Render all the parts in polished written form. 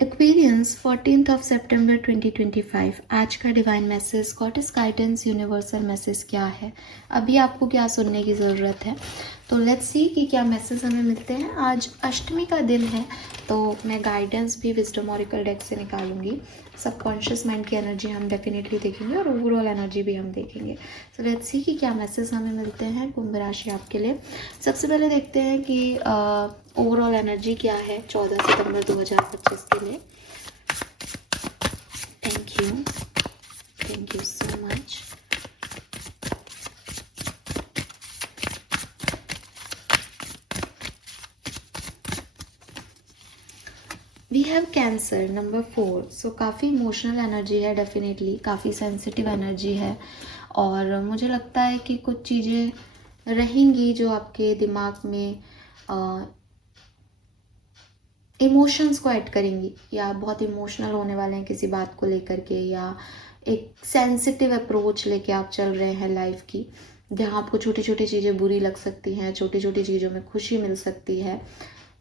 Aquarians 14 सितंबर 2025। आज का divine message, goddess guidance, universal message क्या है, अभी आपको क्या सुनने की ज़रूरत है। तो लेट्स सी कि क्या मैसेज हमें मिलते हैं। आज अष्टमी का दिन है, तो मैं गाइडेंस भी विजडम ऑरेकल डेक से निकालूंगी। सबकॉन्शियस माइंड की एनर्जी हम डेफिनेटली देखेंगे और ओवरऑल एनर्जी भी हम देखेंगे। सो लेट्स सी कि क्या मैसेज हमें मिलते हैं कुंभ राशि आपके लिए। सबसे पहले देखते हैं कि ओवरऑल एनर्जी क्या है 14 सितंबर 2025 के लिए। Thank you so much. We have cancer number 4। So काफ़ी इमोशनल एनर्जी है, डेफिनेटली काफ़ी सेंसिटिव एनर्जी है, और मुझे लगता है कि कुछ चीज़ें रहेंगी जो आपके दिमाग में इमोशंस को ऐड करेंगी, या आप बहुत इमोशनल होने वाले हैं किसी बात को लेकर के, या एक सेंसिटिव अप्रोच लेके आप चल रहे हैं लाइफ की, जहाँ आपको छोटी छोटी चीज़ें बुरी लग सकती हैं, छोटी छोटी चीज़ों में खुशी मिल सकती है।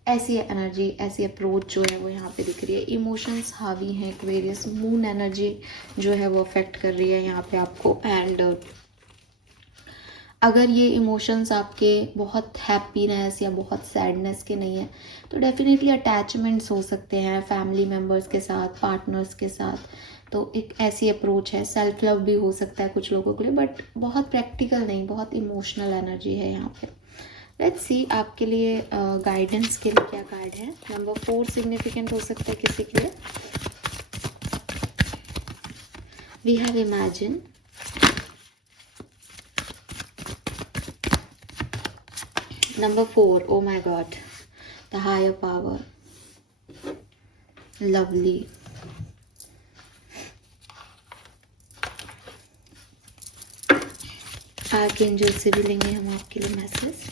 ऐसी एनर्जी, ऐसी अप्रोच जो है वो यहाँ पे दिख रही है। इमोशंस हावी हैं, एक्वेरियस मून एनर्जी जो है वो अफेक्ट कर रही है यहाँ पे आपको। एंड अगर ये इमोशंस आपके बहुत हैप्पीनेस या बहुत सैडनेस के नहीं है, तो डेफिनेटली अटैचमेंट्स हो सकते हैं फैमिली मेम्बर्स के साथ, पार्टनर्स के साथ। तो एक ऐसी अप्रोच है। सेल्फ लव भी हो सकता है कुछ लोगों के लिए, बट बहुत प्रैक्टिकल नहीं, बहुत इमोशनल एनर्जी है यहाँ पे। लेट्स सी आपके लिए गाइडेंस के लिए क्या कार्ड है। नंबर 4 सिग्निफिकेंट हो सकता है किसी के लिए। We have imagine, number 4, oh my god, the higher power, lovely, archangel से भी लेंगे हम आपके लिए message.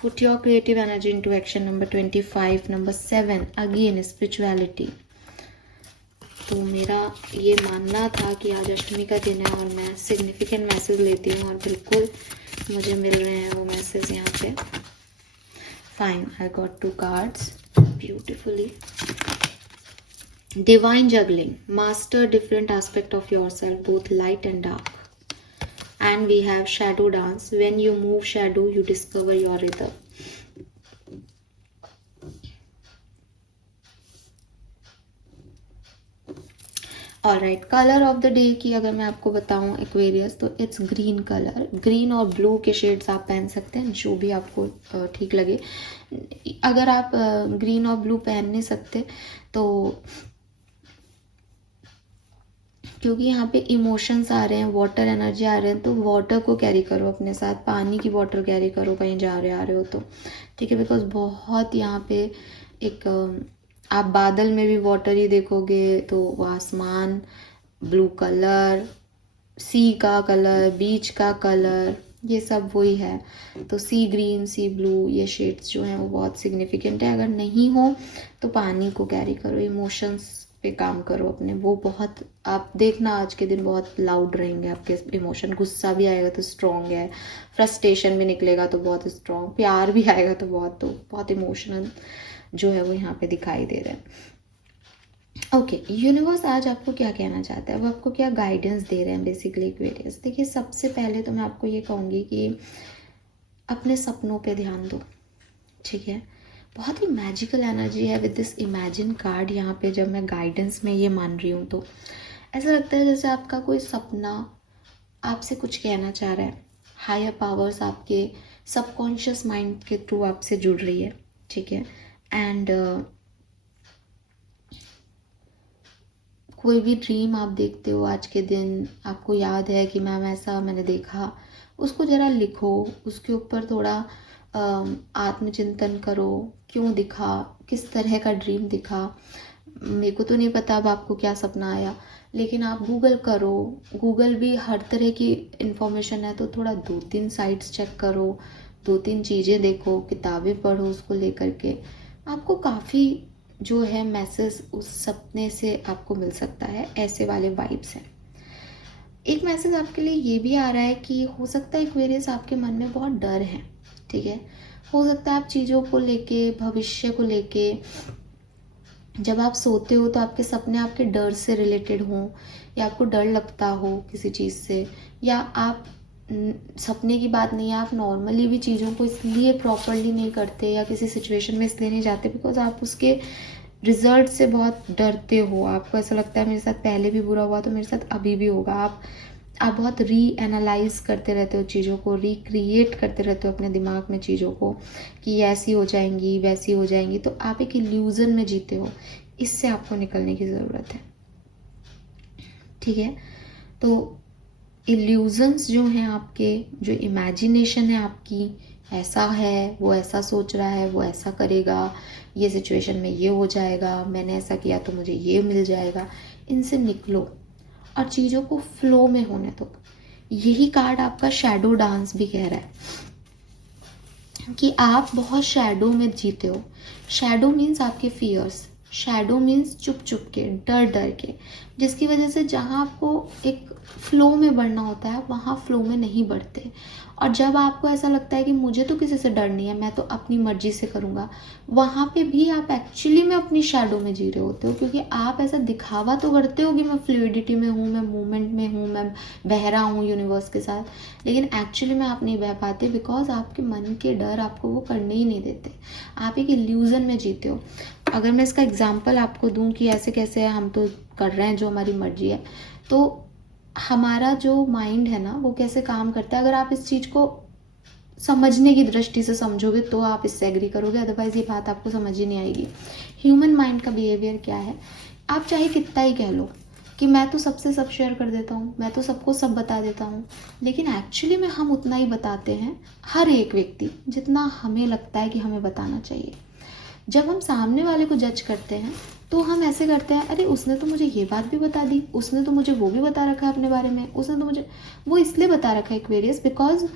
Put your creative energy into action, number 25, number 7, again spirituality। तो मेरा ये मानना था कि आज अष्टमी का दिन है और मैं सिग्निफिकेंट मैसेज लेती हूँ, और बिल्कुल मुझे मिल रहे हैं वो मैसेज यहाँ पे। Fine, I got 2 cards beautifully. Divine juggling, master different aspect of yourself, both light and dark. And we have shadow dance, when you move shadow you discover your rhythm. Alright, colour of the day की अगर मैं आपको बताऊं Aquarius, तो it's green colour. Green और blue के shades आप पहन सकते हैं, जो भी आपको ठीक लगे। अगर आप ग्रीन और ब्लू पहन नहीं सकते, तो क्योंकि यहाँ पे इमोशंस आ रहे हैं, वाटर एनर्जी आ रहे हैं, तो वाटर को कैरी करो अपने साथ, पानी की बॉटल कैरी करो कहीं जा रहे आ रहे हो तो, ठीक है। बिकॉज बहुत यहाँ पे एक आप बादल में भी वाटर ही देखोगे, तो वो आसमान, ब्लू कलर, सी का कलर, बीच का कलर, ये सब वही है। तो सी ग्रीन, सी ब्लू, ये शेड्स जो हैं वो बहुत सिग्निफिकेंट है। अगर नहीं हो तो पानी को कैरी करो, इमोशंस पे काम करो अपने। वो बहुत, आप देखना आज के दिन बहुत लाउड रहेंगे आपके इमोशन। गुस्सा भी आएगा तो स्ट्रॉन्ग है, फ्रस्ट्रेशन भी निकलेगा तो बहुत स्ट्रॉन्ग, प्यार भी आएगा तो बहुत इमोशनल जो है वो यहाँ पे दिखाई दे रहा है। ओके, यूनिवर्स आज आपको क्या कहना चाहता है, वो आपको क्या गाइडेंस दे रहे हैं बेसिकली एक्वेरियस। देखिए, सबसे पहले तो मैं आपको ये कहूँगी कि अपने सपनों पे ध्यान दो, ठीक है। बहुत ही मैजिकल एनर्जी है विद दिस इमेजिन कार्ड यहाँ पे। जब मैं गाइडेंस में ये मान रही हूँ तो ऐसा लगता है जैसे आपका कोई सपना आपसे कुछ कहना चाह रहा है। हायर पावर्स आपके सबकॉन्शियस माइंड के थ्रू आपसे जुड़ रही है, ठीक है। एंड कोई भी ड्रीम आप देखते हो आज के दिन, आपको याद है कि मैम ऐसा मैंने देखा, उसको ज़रा लिखो, उसके ऊपर थोड़ा आत्मचिंतन करो। क्यों दिखा, किस तरह का ड्रीम दिखा, मेरे को तो नहीं पता अब आपको क्या सपना आया, लेकिन आप गूगल करो। गूगल भी हर तरह की इंफॉर्मेशन है, तो थोड़ा 2-3 साइट्स चेक करो, 2-3 चीज़ें देखो, किताबें पढ़ो उसको लेकर के। आपको काफ़ी जो है मैसेज उस सपने से आपको मिल सकता है। ऐसे वाले वाइब्स हैं। एक मैसेज आपके लिए ये भी आ रहा है कि हो सकता है एक्वेरियस आपके मन में बहुत डर है, ठीक है। हो सकता है आप चीज़ों को लेके, भविष्य को लेके, जब आप सोते हो तो आपके सपने आपके डर से रिलेटेड हों, या आपको डर लगता हो किसी चीज़ से, या आप सपने की बात नहीं है, आप नॉर्मली भी चीज़ों को इसलिए प्रॉपरली नहीं करते या किसी सिचुएशन में इसलिए नहीं जाते बिकॉज आप उसके रिजल्ट से बहुत डरते हो। आपको ऐसा लगता है मेरे साथ पहले भी बुरा हुआ तो मेरे साथ अभी भी होगा। आप बहुत री एनालाइज करते रहते हो चीज़ों को, रिक्रिएट करते रहते हो अपने दिमाग में चीज़ों को कि ऐसी हो जाएंगी, वैसी हो जाएंगी, तो आप एक इल्यूज़न में जीते हो। इससे आपको निकलने की ज़रूरत है, ठीक है। तो इल्यूजन्स जो हैं आपके, जो इमेजिनेशन है आपकी, ऐसा है, वो ऐसा सोच रहा है, वो ऐसा करेगा, ये सिचुएशन में ये हो जाएगा, मैंने ऐसा किया तो मुझे ये मिल जाएगा, इनसे निकलो और चीज़ों को फ्लो में होने दो। यही कार्ड आपका शैडो डांस भी कह रहा है कि आप बहुत शैडो में जीते हो। शैडो मीन्स आपके फियर्स, शैडो मीन्स चुप चुप के, डर डर के, जिसकी वजह से जहाँ आपको एक फ्लो में बढ़ना होता है वहाँ फ्लो में नहीं बढ़ते। और जब आपको ऐसा लगता है कि मुझे तो किसी से डर नहीं है, मैं तो अपनी मर्जी से करूँगा, वहाँ पे भी आप एक्चुअली में अपनी शैडो में जी रहे होते हो, क्योंकि आप ऐसा दिखावा तो करते हो कि मैं फ्लूइडिटी में हूँ, मैं मूवमेंट में हूँ, मैं बह रहा हूँ यूनिवर्स के साथ, लेकिन एक्चुअली में आप नहीं बह पाते बिकॉज आपके मन के डर आपको वो करने ही नहीं देते। आप एक इल्यूज़न में जीते हो। अगर मैं इसका एग्जाम्पल आपको दूं कि ऐसे कैसे हम तो कर रहे हैं जो हमारी मर्जी है, तो हमारा जो माइंड है ना वो कैसे काम करता है, अगर आप इस चीज़ को समझने की दृष्टि से समझोगे तो आप इससे एग्री करोगे, अदरवाइज ये बात आपको समझ ही नहीं आएगी। ह्यूमन माइंड का बिहेवियर क्या है, आप चाहे कितना ही कह लो कि मैं तो सबसे सब शेयर कर देता हूँ, मैं तो सबको सब बता देता हूँ, लेकिन एक्चुअली में हम उतना ही बताते हैं, हर एक व्यक्ति, जितना हमें लगता है कि हमें बताना चाहिए। जब हम सामने वाले को जज करते हैं तो हम ऐसे करते हैं, अरे उसने तो मुझे ये बात भी बता दी, उसने तो मुझे वो भी बता रखा है अपने बारे में, उसने तो मुझे वो इसलिए बता रखा है एक्वेरियस बिकॉज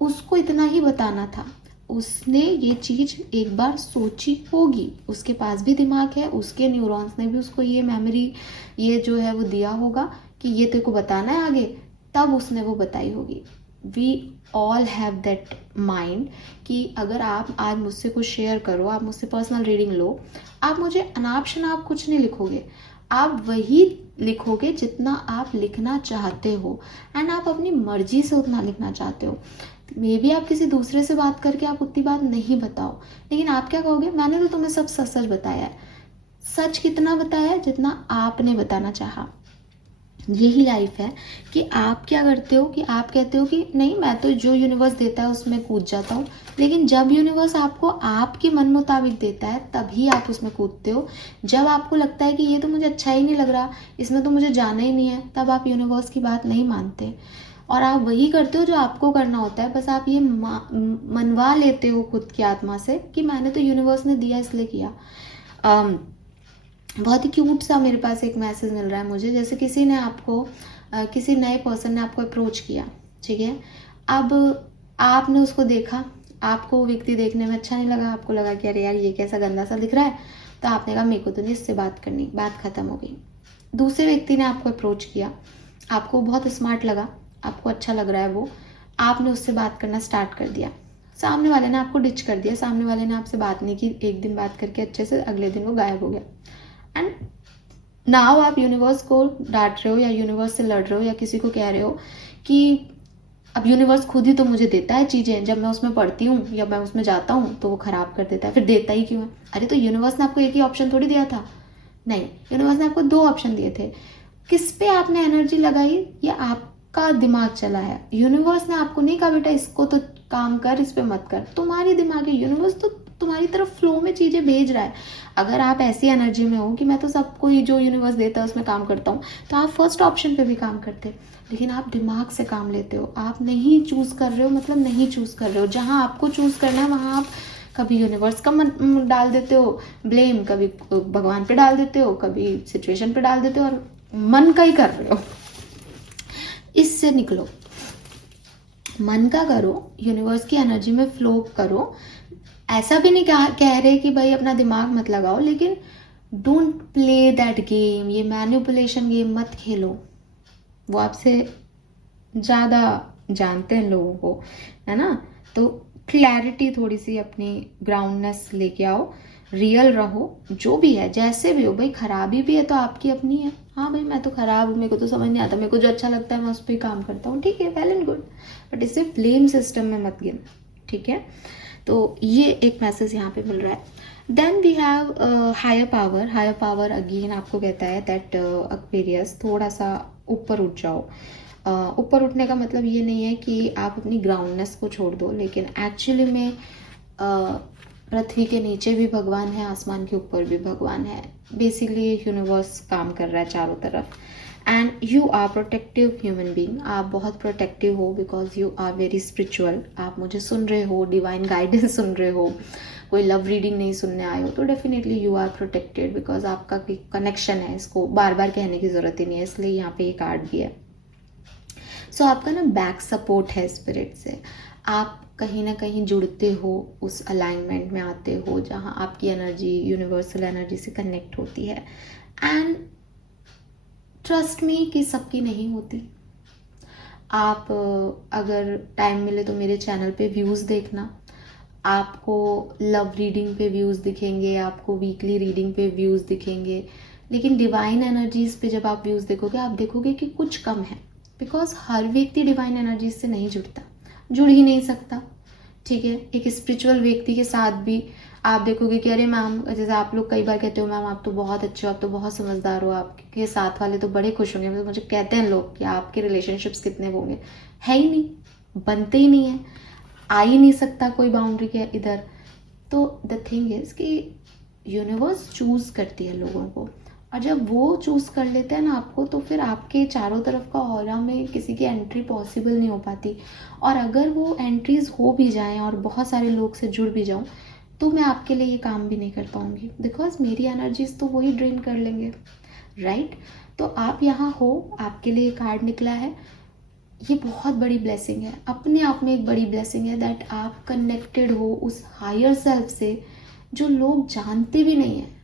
उसको इतना ही बताना था, उसने ये चीज़ एक बार सोची होगी, उसके पास भी दिमाग है, उसके न्यूरॉन्स ने भी उसको ये मेमोरी, ये जो है वो दिया होगा कि ये तेरे को बताना है आगे, तब उसने वो बताई होगी। We all have that mind कि अगर आप आज मुझसे कुछ शेयर करो, आप मुझसे पर्सनल रीडिंग लो, आप मुझे अनाप शनाप कुछ नहीं लिखोगे, आप वही लिखोगे जितना आप लिखना चाहते हो, एंड आप अपनी मर्जी से उतना लिखना चाहते हो। मे बी आप किसी दूसरे से बात करके आप उतनी बात नहीं बताओ, लेकिन आप क्या कहोगे, मैंने तो तुम्हें सब सच सच बताया है। सच कितना बताया है, जितना आपने बताना चाहा। यही लाइफ है कि आप क्या करते हो कि आप कहते हो कि नहीं मैं तो जो यूनिवर्स देता है उसमें कूद जाता हूँ, लेकिन जब यूनिवर्स आपको आपके मन मुताबिक देता है तभी आप उसमें कूदते हो। जब आपको लगता है कि ये तो मुझे अच्छा ही नहीं लग रहा, इसमें तो मुझे जाना ही नहीं है, तब आप यूनिवर्स की बात नहीं मानते और आप वही करते हो जो आपको करना होता है। बस आप ये मनवा लेते हो खुद की आत्मा से कि मैंने तो यूनिवर्स ने दिया इसलिए किया। बहुत ही क्यूट सा मेरे पास एक मैसेज मिल रहा है मुझे, जैसे किसी ने आपको किसी नए पर्सन ने आपको अप्रोच किया, ठीक है, अब आपने उसको देखा, आपको वो व्यक्ति देखने में अच्छा नहीं लगा, आपको लगा कि अरे यार ये कैसा गंदा सा दिख रहा है, तो आपने कहा मेरे को तो नहीं इससे बात करनी, बात खत्म हो गई। दूसरे व्यक्ति ने आपको अप्रोच किया, आपको बहुत स्मार्ट लगा, आपको अच्छा लग रहा है वो, आपने उससे बात करना स्टार्ट कर दिया, सामने वाले ने आपको डिच कर दिया, सामने वाले ने आपसे बात नहीं की, एक दिन बात करके अच्छे से अगले दिन वो गायब हो गया। एंड नाउ आप यूनिवर्स को डांट रहे हो या यूनिवर्स से लड़ रहे हो या किसी को कह रहे हो कि अब यूनिवर्स खुद ही तो मुझे देता है चीज़ें, जब मैं उसमें पढ़ती हूँ या मैं उसमें जाता हूँ तो वो ख़राब कर देता है, फिर देता ही क्यों है? अरे तो यूनिवर्स ने आपको एक ही ऑप्शन थोड़ी दिया था, नहीं, यूनिवर्स ने आपको 2 ऑप्शन दिए थे। किस पे आपने एनर्जी लगाई, ये आपका दिमाग चला है। यूनिवर्स ने आपको नहीं कहा बेटा इसको तो काम कर, इस पे मत कर, तुम्हारी दिमाग है, यूनिवर्स तो तुम्हारी तरफ फ्लो में चीज़ें भेज रहा है। अगर आप ऐसी एनर्जी में हो कि मैं तो सबको ही जो यूनिवर्स देता है उसमें काम करता हूँ, तो आप फर्स्ट ऑप्शन पे भी काम करते, लेकिन आप दिमाग से काम लेते हो, आप नहीं चूज़ कर रहे हो, मतलब नहीं चूज़ कर रहे हो। जहाँ आपको चूज़ करना है वहाँ आप कभी यूनिवर्स का मन डाल देते हो ब्लेम, कभी भगवान पे डाल देते हो, कभी सिचुएशन पे डाल देते हो, और मन का ही कर रहे हो। इससे निकलो, मन का करो, यूनिवर्स की एनर्जी में फ्लो करो। ऐसा भी नहीं कह रहे कि भाई अपना दिमाग मत लगाओ, लेकिन डोंट प्ले दैट गेम, ये मैनिपुलेशन गेम मत खेलो। वो आपसे ज़्यादा जानते हैं लोगों को, है ना, तो क्लैरिटी, थोड़ी सी अपनी ग्राउंडनेस लेके आओ, रियल रहो, जो भी है जैसे भी हो भाई। खराबी भी है तो आपकी अपनी है। हाँ भाई मैं तो खराब हूँ, मेरे को तो समझ नहीं आता, मेरे को जो अच्छा लगता है मैं उस पर ही काम करता हूँ, ठीक है, वेल एंड गुड, बट इसे ब्लेम सिस्टम में मत गिनना, ठीक है। तो ये एक मैसेज यहाँ पे मिल रहा है। Then we have higher power. Higher power again आपको कहता है दैट एक्वेरियस, थोड़ा सा ऊपर उठ जाओ। ऊपर उठने का मतलब ये नहीं है कि आप अपनी ग्राउंडनेस को छोड़ दो, लेकिन एक्चुअली में पृथ्वी के नीचे भी भगवान है, आसमान के ऊपर भी भगवान है। बेसिकली यूनिवर्स काम कर रहा है चारों तरफ। And you are protective human being. आप बहुत प्रोटेक्टिव हो because you are very spiritual. आप मुझे सुन रहे हो, डिवाइन गाइडेंस सुन रहे हो, कोई लव रीडिंग नहीं सुनने आए हो, तो definitely you are protected because आपका कनेक्शन है। इसको बार बार कहने की ज़रूरत ही नहीं है, इसलिए यहाँ पे ये कार्ड भी है। सो आपका ना बैक सपोर्ट है स्पिरिट से। आप कहीं ना कहीं जुड़ते हो, उस अलाइनमेंट में आते हो जहाँ आपकी एनर्जी यूनिवर्सल एनर्जी से कनेक्ट होती है। एंड ट्रस्ट मी कि सबकी नहीं होती। आप अगर टाइम मिले तो मेरे चैनल पे व्यूज़ देखना, आपको लव रीडिंग पे व्यूज़ दिखेंगे, आपको वीकली रीडिंग पे व्यूज़ दिखेंगे, लेकिन डिवाइन एनर्जीज पे जब आप व्यूज़ देखोगे आप देखोगे कि कुछ कम है, बिकॉज हर व्यक्ति डिवाइन एनर्जीज से नहीं जुड़ता, जुड़ ही नहीं सकता, ठीक है। एक स्पिरिचुअल व्यक्ति के साथ भी आप देखोगे कि अरे मैम, जैसे आप लोग कई बार कहते हो मैम आप तो बहुत अच्छे हो, आप तो बहुत समझदार हो, आपके साथ वाले तो बड़े खुश होंगे, तो मुझे कहते हैं लोग कि आपके रिलेशनशिप्स कितने होंगे, है ही नहीं, बनते ही नहीं है, आ ही नहीं सकता कोई बाउंड्री के इधर। तो द थिंग इज कि यूनिवर्स चूज करती है लोगों को, और जब वो चूज कर लेते हैं ना आपको, तो फिर आपके चारों तरफ का ऑरा में किसी की एंट्री पॉसिबल नहीं हो पाती। और अगर वो एंट्रीज हो भी जाएं और बहुत सारे लोग से जुड़ भी जाऊं, तो मैं आपके लिए ये काम भी नहीं कर पाऊंगी, बिकॉज मेरी एनर्जीज तो वही ड्रेन कर लेंगे, राइट। तो आप यहाँ हो, आपके लिए कार्ड निकला है, ये बहुत बड़ी ब्लेसिंग है, अपने आप में एक बड़ी ब्लेसिंग है दैट आप कनेक्टेड हो उस हायर सेल्फ से जो लोग जानते भी नहीं है,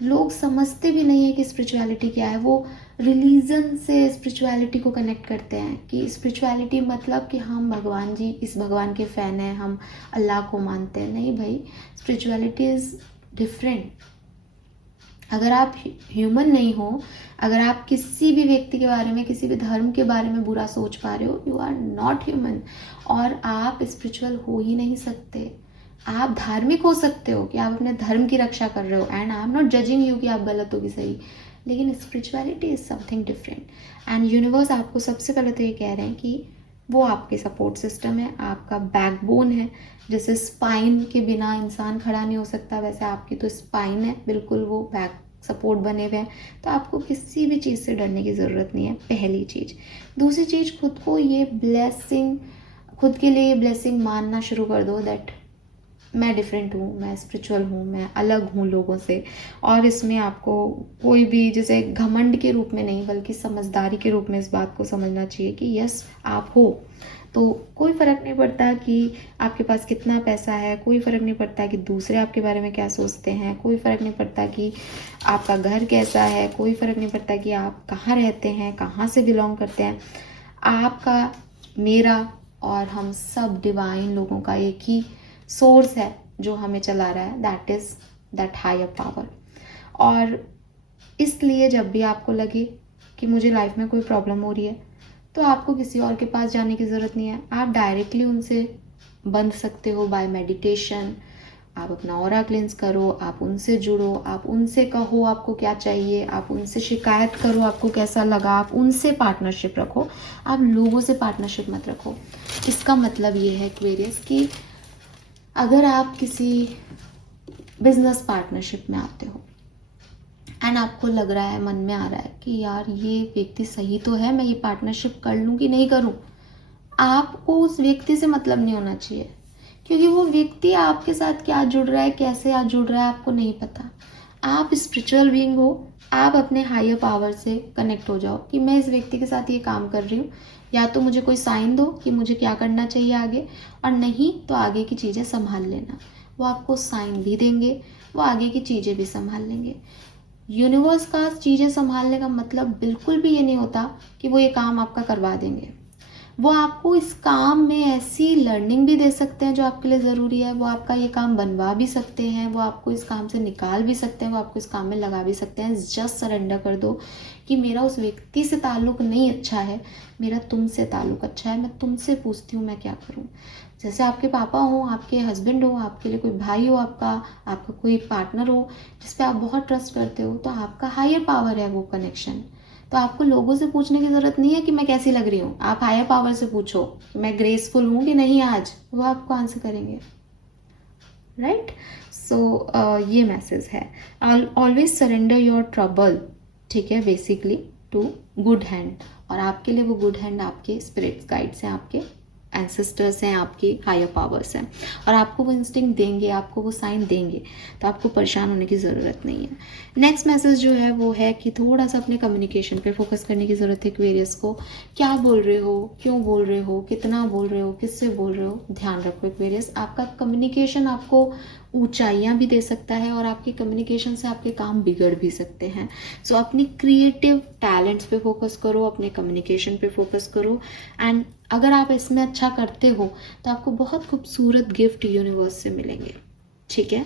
लोग समझते भी नहीं है कि स्पिरिचुअलिटी क्या है। वो रिलीजन से स्पिरिचुअलिटी को कनेक्ट करते हैं कि स्पिरिचुअलिटी मतलब कि हम भगवान जी, इस भगवान के फ़ैन हैं, हम अल्लाह को मानते हैं। नहीं भाई, स्पिरिचुअलिटी इज़ डिफरेंट। अगर आप ह्यूमन नहीं हो, अगर आप किसी भी व्यक्ति के बारे में, किसी भी धर्म के बारे में बुरा सोच पा रहे हो, यू आर नॉट ह्यूमन, और आप स्पिरिचुअल हो ही नहीं सकते। आप धार्मिक हो सकते हो कि आप अपने धर्म की रक्षा कर रहे हो, and I am not judging you कि आप गलत हो कि सही, लेकिन spirituality is something different. And universe आपको सबसे पहले तो ये कह रहे हैं कि वो आपके सपोर्ट सिस्टम है, आपका बैकबोन है। जैसे स्पाइन के बिना इंसान खड़ा नहीं हो सकता, वैसे आपकी तो स्पाइन है, बिल्कुल वो बैक सपोर्ट बने हुए हैं। तो आपको किसी भी चीज़ से डरने की ज़रूरत नहीं है, पहली चीज़। दूसरी चीज़, खुद को ये ब्लेसिंग, खुद के लिए ये ब्लेसिंग मानना शुरू कर दो दैट मैं डिफरेंट हूँ, मैं स्पिरिचुअल हूँ, मैं अलग हूँ लोगों से। और इसमें आपको कोई भी जैसे घमंड के रूप में नहीं, बल्कि समझदारी के रूप में इस बात को समझना चाहिए कि यस आप हो, तो कोई फ़र्क नहीं पड़ता कि आपके पास कितना पैसा है, कोई फ़र्क नहीं पड़ता कि दूसरे आपके बारे में क्या सोचते हैं, कोई फ़र्क नहीं पड़ता कि आपका घर कैसा है, कोई फ़र्क नहीं पड़ता कि आप कहाँ रहते हैं, कहाँ से बिलोंग करते हैं। आपका, मेरा और हम सब डिवाइन लोगों का एक ही सोर्स है जो हमें चला रहा है, that is that higher power. और इसलिए जब भी आपको लगे कि मुझे लाइफ में कोई प्रॉब्लम हो रही है, तो आपको किसी और के पास जाने की ज़रूरत नहीं है, आप डायरेक्टली उनसे बंध सकते हो बाय मेडिटेशन। आप अपना ऑरा क्लेंस करो, आप उनसे जुड़ो, आप उनसे कहो आपको क्या चाहिए, आप उनसे शिकायत करो आपको कैसा लगा, आप उनसे पार्टनरशिप रखो, आप लोगों से पार्टनरशिप मत रखो। इसका मतलब ये है एक्वेरियस कि अगर आप किसी बिजनेस पार्टनरशिप में आते हो एंड आपको लग रहा है, मन में आ रहा है कि यार ये व्यक्ति सही तो है, मैं ये पार्टनरशिप कर लूँ कि नहीं करूँ, आपको उस व्यक्ति से मतलब नहीं होना चाहिए, क्योंकि वो व्यक्ति आपके साथ क्या जुड़ रहा है, कैसे आज जुड़ रहा है, आपको नहीं पता। आप स्पिरिचुअल बीइंग हो, आप अपने हायर पावर से कनेक्ट हो जाओ कि मैं इस व्यक्ति के साथ ये काम कर रही हूँ, या तो मुझे कोई साइन दो कि मुझे क्या करना चाहिए आगे, और नहीं तो आगे की चीज़ें संभाल लेना। वो आपको साइन भी देंगे, वो आगे की चीज़ें भी संभाल लेंगे। यूनिवर्स का चीज़ें संभालने का मतलब बिल्कुल भी ये नहीं होता कि वो ये काम आपका करवा देंगे, वो आपको इस काम में ऐसी लर्निंग भी दे सकते हैं जो आपके लिए ज़रूरी है, वो आपका ये काम बनवा भी सकते हैं, वो आपको इस काम से निकाल भी सकते हैं, वो आपको इस काम में लगा भी सकते हैं। जस्ट सरेंडर कर दो कि मेरा उस व्यक्ति से ताल्लुक़ नहीं अच्छा है, मेरा तुमसे ताल्लुक़ अच्छा है, मैं तुमसे पूछती हूँ मैं क्या करूँ। जैसे आपके पापा हो, आपके हस्बैंड हो, आपके लिए कोई भाई हो, आपका कोई पार्टनर हो जिस पे आप बहुत ट्रस्ट करते हो, तो आपका हायर पावर है वो कनेक्शन। तो आपको लोगों से पूछने की ज़रूरत नहीं है कि मैं कैसी लग रही हूँ, आप हायर पावर से पूछो कि मैं ग्रेसफुल हूँ कि नहीं आज, वो आपको आंसर करेंगे, राइट। सो ये मैसेज है, ऑलवेज सरेंडर योर ट्रबल, ठीक है, बेसिकली टू गुड हैंड। और आपके लिए वो गुड हैंड आपके स्पिरिट्स गाइड्स हैं, आपके एंसेस्टर्स हैं, आपके हायर पावर्स हैं, और आपको वो इंस्टिंक्ट देंगे, आपको वो साइन देंगे, तो आपको परेशान होने की ज़रूरत नहीं है। नेक्स्ट मैसेज जो है वो है कि थोड़ा सा अपने कम्युनिकेशन पे फोकस करने की ज़रूरत है एक्वेरियस को। क्या बोल रहे हो, क्यों बोल रहे हो, कितना बोल रहे हो, किससे बोल रहे हो, ध्यान रखो एक्वेरियस। आपका कम्युनिकेशन आपको ऊंचाइयां भी दे सकता है और आपके कम्युनिकेशन से आपके काम बिगड़ भी सकते हैं। सो अपनी क्रिएटिव टैलेंट्स पे फोकस करो, अपने कम्युनिकेशन पे फोकस करो, एंड अगर आप इसमें अच्छा करते हो तो आपको बहुत खूबसूरत गिफ्ट यूनिवर्स से मिलेंगे, ठीक है।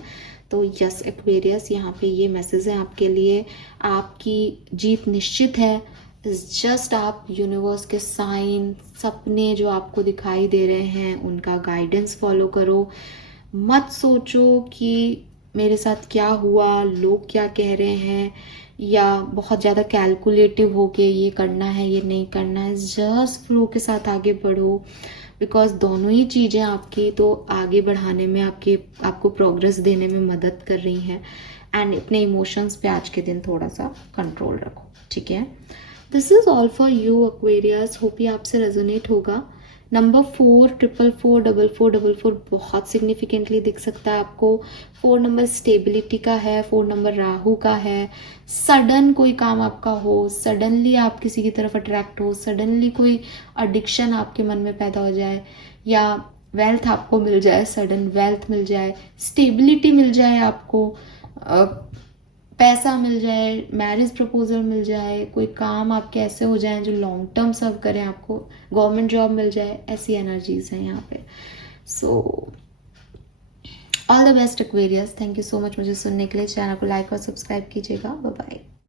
तो यस एक्वेरियस, यहाँ पे ये मैसेज है आपके लिए, आपकी जीत निश्चित है। जस्ट आप यूनिवर्स के साइन, सपने जो आपको दिखाई दे रहे हैं उनका गाइडेंस फॉलो करो। मत सोचो कि मेरे साथ क्या हुआ, लोग क्या कह रहे हैं, या बहुत ज़्यादा कैलकुलेटिव हो के ये करना है ये नहीं करना है। जस्ट फ्लो के साथ आगे बढ़ो, बिकॉज दोनों ही चीज़ें आपकी तो आगे बढ़ाने में, आपको प्रोग्रेस देने में मदद कर रही हैं। एंड अपने इमोशंस पे आज के दिन थोड़ा सा कंट्रोल रखो, ठीक है। This is all for you Aquarius, hope ये आपसे रेजोनेट होगा। नंबर 4444444 बहुत सिग्निफिकेंटली दिख सकता है आपको। 4 नंबर स्टेबिलिटी का है, 4 नंबर राहु का है। सडन कोई काम आपका हो, सडनली आप किसी की तरफ अट्रैक्ट हो, सडनली कोई एडिक्शन आपके मन में पैदा हो जाए, या वेल्थ आपको मिल जाए, सडन वेल्थ मिल जाए, स्टेबिलिटी मिल जाए आपको, पैसा मिल जाए, मैरिज प्रपोजल मिल जाए, कोई काम आपके ऐसे हो जाए जो लॉन्ग टर्म सर्व करें आपको, गवर्नमेंट जॉब मिल जाए, ऐसी एनर्जीज हैं यहाँ पे। So all the best Aquarius, thank you so much मुझे सुनने के लिए। चैनल को लाइक और सब्सक्राइब कीजिएगा। Bye bye.